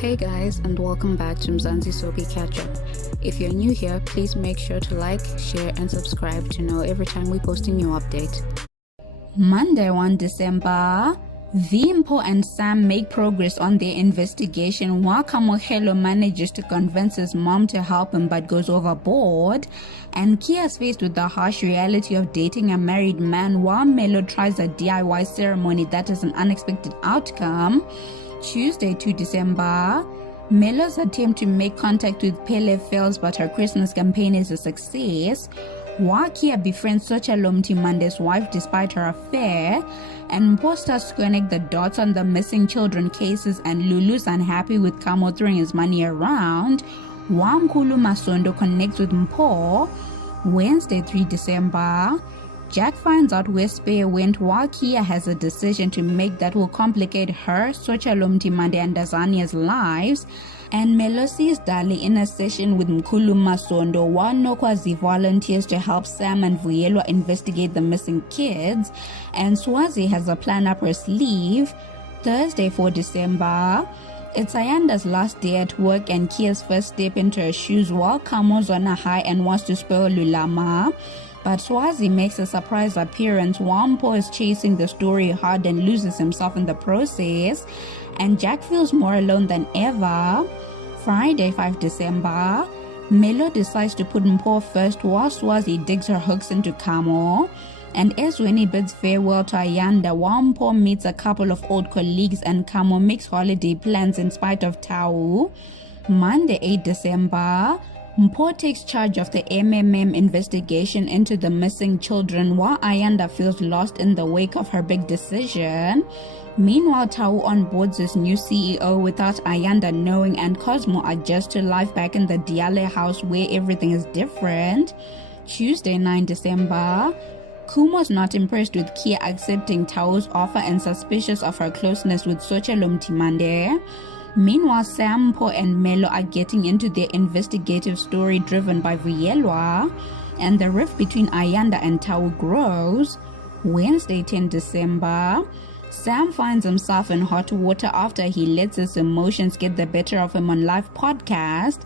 Hey guys, and welcome back to Mzansi Soapie CatchUp. If you're new here, please make sure to like, share and subscribe to know every time we post a new update. Monday 1 December, Vimpo and Sam make progress on their investigation while Kamohelo manages to convince his mom to help him but goes overboard, and Kia's faced with the harsh reality of dating a married man while Melo tries a DIY ceremony that has an unexpected outcome. Tuesday 2 December, Melo's attempt to make contact with Pele fails but her Christmas campaign is a success, while Kia befriends Sochalo Mtimande's wife despite her affair, and Mpo starts to connect the dots on the missing children cases, and Lulu's unhappy with Kamo throwing his money around, while Mkulu Masondo connects with Mpo. Wednesday 3 December, Jack finds out where Spear went while Kia has a decision to make that will complicate her, Sochalo Mtimande and Dazania's lives, and Melo sees Dali in a session with Mkulu Masondo while Nokwazi volunteers to help Sam and Vuyelwa investigate the missing kids, and Swazi has a plan up her sleeve. Thursday 4 December, it's Ayanda's last day at work and Kia's first step into her shoes while Kamo's on a high and wants to spoil Lulama. But Swazi makes a surprise appearance while Mpo is chasing the story hard and loses himself in the process, and Jack feels more alone than ever. Friday 5 December, Melo decides to put Mpo first while Swazi digs her hooks into Kamo, and Ezweni bids farewell to Ayanda while Mpo meets a couple of old colleagues and Kamo makes holiday plans in spite of Tau. Monday 8 December, Mpo takes charge of the MMM investigation into the missing children while Ayanda feels lost in the wake of her big decision. Meanwhile, Tau onboards his new CEO without Ayanda knowing, and Cosmo adjusts to life back in the Diale house where everything is different. Tuesday 9 December, Kumo's not impressed with Kia accepting Tau's offer and suspicious of her closeness with Sochalo Mtimande. Meanwhile, Sam, Mpo and Melo are getting into their investigative story driven by Vuyelwa, and the rift between Ayanda and Tau grows. Wednesday 10 December, Sam finds himself in hot water after he lets his emotions get the better of him on live podcast,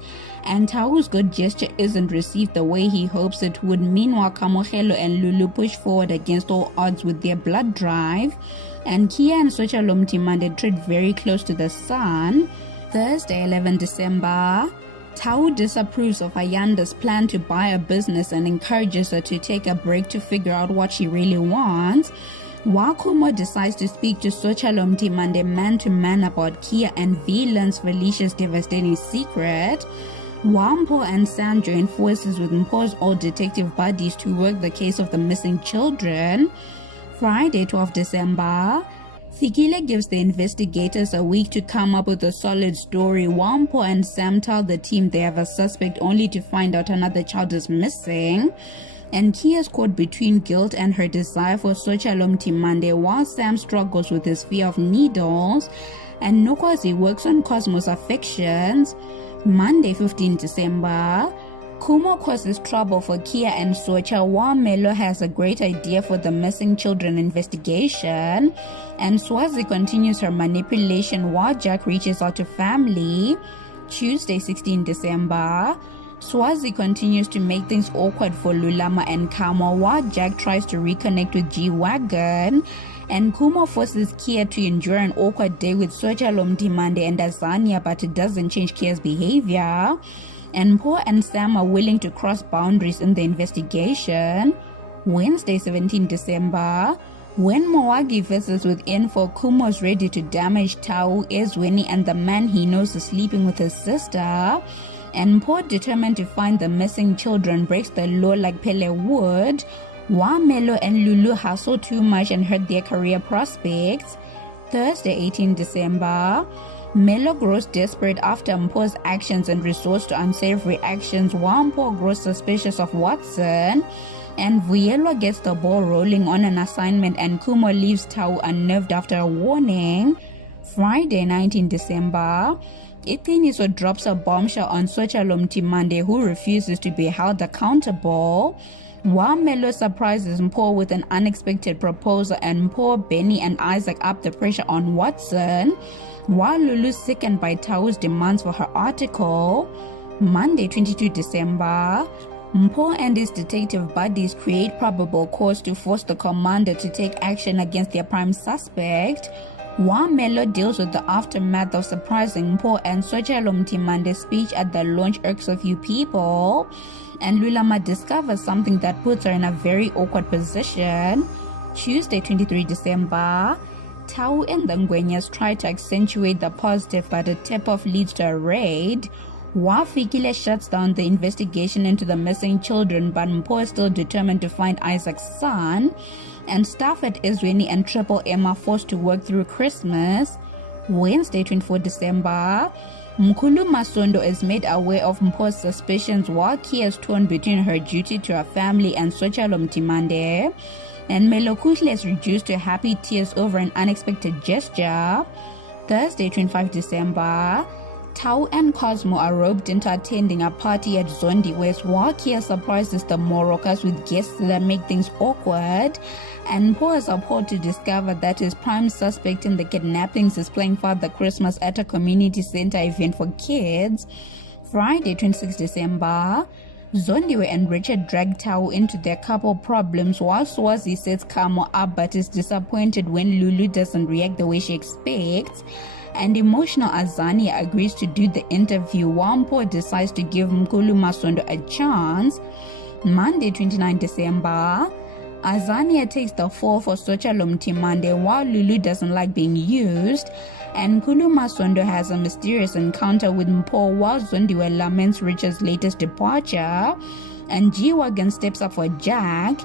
and Tau's good gesture isn't received the way he hopes it would. Meanwhile, Kamohelo and Lulu push forward against all odds with their blood drive, and Kia and Sochalo Mtimande tread very close to the sun. Thursday 11 December, Tau disapproves of Ayanda's plan to buy a business and encourages her to take a break to figure out what she really wants, while Kumo decides to speak to Sochalo Mtimande man-to-man about Kia, and V learns Felicia's devastating secret, while Mpo and Sam join forces with Mpo's old detective buddies to work the case of the missing children. Friday 12 December, Fikile gives the investigators a week to come up with a solid story while Mpo and Sam tell the team they have a suspect only to find out another child is missing, and Kia's caught between guilt and her desire for Sochalo Mtimande while Sam struggles with his fear of needles, and Nokwazi works on Cosmo's affections. Monday 15 December, Kumo causes trouble for Kia and Socha while Melo has a great idea for the missing children investigation, and Swazi continues her manipulation while Jack reaches out to family. Tuesday 16 December, Swazi continues to make things awkward for Lulama and Kamo while Jack tries to reconnect with G-Wagon, and Kumo forces Kia to endure an awkward day with Sochalo Mtimande and Azania, but it doesn't change Kia's behavior, and Mpo and Sam are willing to cross boundaries in the investigation. Wednesday 17 December, when Mawagi visits with info Kumo's ready to damage Tau, Ezweni and the man he knows is sleeping with his sister, and Mpo, determined to find the missing children, breaks the law like Pele would, while Melo and Lulu hustle too much and hurt their career prospects. Thursday 18 December, Melo grows desperate after Mpo's actions and resorts to unsavory actions while Mpo grows suspicious of Watson, and Vuyelwa gets the ball rolling on an assignment and Kumo leaves Tau unnerved after a warning. Friday 19 December, Itiniso drops a bombshell on Sochalo Mtimande, who refuses to be held accountable, While Melo surprises Mpho with an unexpected proposal and Mpho, Benny and Isaac up the pressure on Watson, while Lulu's sickened by Tau's demands for her article. Monday 22 December, Mpho and his detective buddies create probable cause to force the commander to take action against their prime suspect, while Melo deals with the aftermath of surprising Mpho and Sochalo Mtimande's speech at the launch irks a few people, and Lulama discovers something that puts her in a very awkward position. Tuesday 23 December, Tau and the Ngwenyas try to accentuate the positive, but a tip-off leads to a raid, while Fikile shuts down the investigation into the missing children, but Mpho is still determined to find Isaac's son, and staff at Ezweni and Triple M are forced to work through Christmas. Wednesday 24 December, Mkhulu Masondo is made aware of Mpho's suspicions while Kia is torn between her duty to her family and Sochalo Mtimande, and Melokuhle is reduced to happy tears over an unexpected gesture. Thursday 25 December, Tau and Cosmo are roped into attending a party at Zondi West while Kia surprises the Morokas with guests that make things awkward, and Mpho is appalled to discover that his prime suspect in the kidnappings is playing Father Christmas at a community center event for kids. Friday 26 December, Zondiwe and Richard drag Tau into their couple problems while Swazi sets Kamo up but is disappointed when Lulu doesn't react the way she expects, and emotional Azania agrees to do the interview while Mpho decides to give Mkhulu Masondo a chance. Monday 29 December, Azania takes the fall for Sochalo Mtimande while Lulu doesn't like being used, and Mkhulu Masondo has a mysterious encounter with Mpho while Zondiwe laments Richard's latest departure, and G-Wagon steps up for Jack.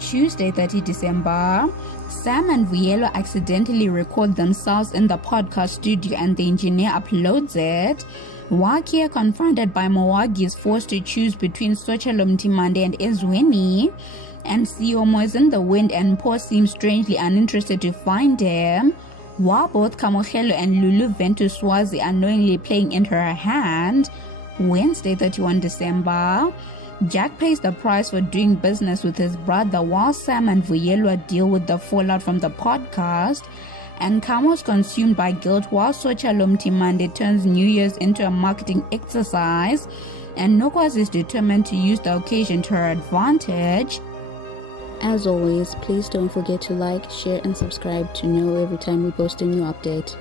Tuesday 30 December, Sam and Vielo accidentally record themselves in the podcast studio and the engineer uploads it. Wakia, confronted by Mawagi, is forced to choose between Sochalo Mtimande and Ezweni, and Siomo is in the wind and Mpho seems strangely uninterested to find him, while both Kamohelo and Lulu vent to Swazi unknowingly playing into her hand. Wednesday 31 December, Jack pays the price for doing business with his brother while Sam and Vuyelwa deal with the fallout from the podcast, and Kamo's consumed by guilt while Sochalo Mtimande turns New Year's into a marketing exercise, and Nokwas is determined to use the occasion to her advantage. As always, please don't forget to like, share and subscribe to know every time we post a new update.